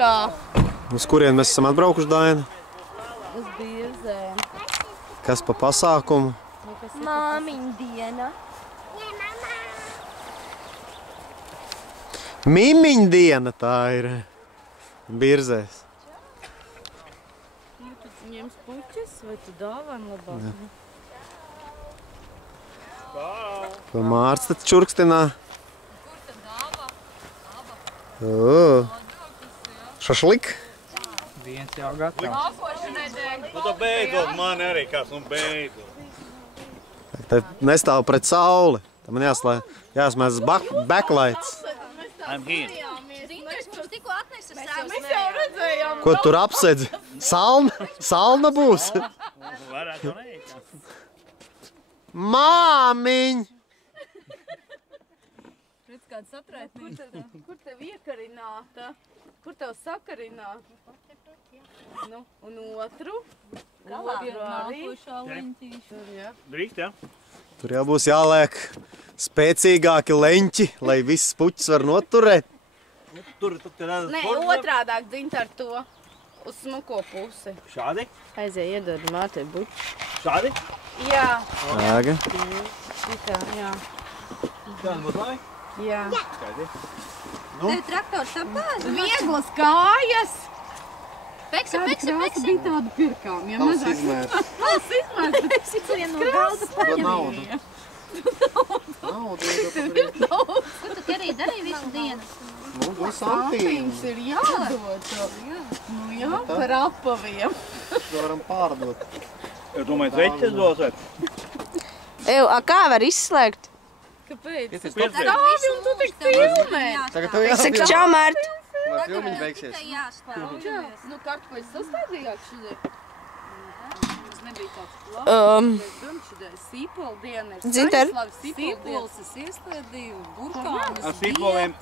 Kā? Uz kurien mēs esam atbraukuši, Daina? Uz Birzēm. Kas pa pasākumu? Māmiņa diena. Mimiņa diena tā ir Birzēs. Nu, tu ņems puķes vai tu dāvāni labāk? Ko Mārts tad čurkstinā? Kur tad dāvā? Šašlik? Viens jau gatavs. Nākošu nedēļu. Nu, tu beidzot mani arī kāds, nu beidzot. Tad nestāv pret sauli. Tad man jāsmēs backlights. I'm here. Dinters mums tikko atnesa sēmu. Mēs jau redzējām. Ko tur apsedz? Salna būs? Varētu jau neiet. Māmiņ! Redz kāda satraitnīca. Kur tev iekarināta? Kur tev sakarināt? Nu, un otru? Otru arī? Drīkst, jā? Tur jau būs jāliek spēcīgāki leņķi, lai visas puķis var noturēt. Tur redzat. Nē, otrādāk dzint ar to. Uz smuko pusi. Šādi? Aizie, iedod mātei buķi. Šādi? Jā. Āga. Šitā, jā. Šādi būs labi? Jā. Skaidri. Tev traktors apgāz? Vieglas kājas. Peksa. Bija tāda pirkām, ja mazāk. Tas izmērs, bet es vienu no galda paņemīju. Naudu. Ko tu arī darīji visu dienu? Santīms ir jādod. Nu jā, par apaviem. Varam pārdot. Es domāju, veķes dosēt. Ew, kā var izslēgt? Kāpēc? Piedzēs. Stāvi un tu tik filmē. Tagad tev Saka, čau, Mārt! Lai filmiņi beigsies. Nu, kartupeļs sastādījāt šodien? Tas nebija tāds labs. Es domāju, šodien sīpola diena ir. Dzinter. Sīpols es ieslēdīju, burkānas. Ar sīpoliem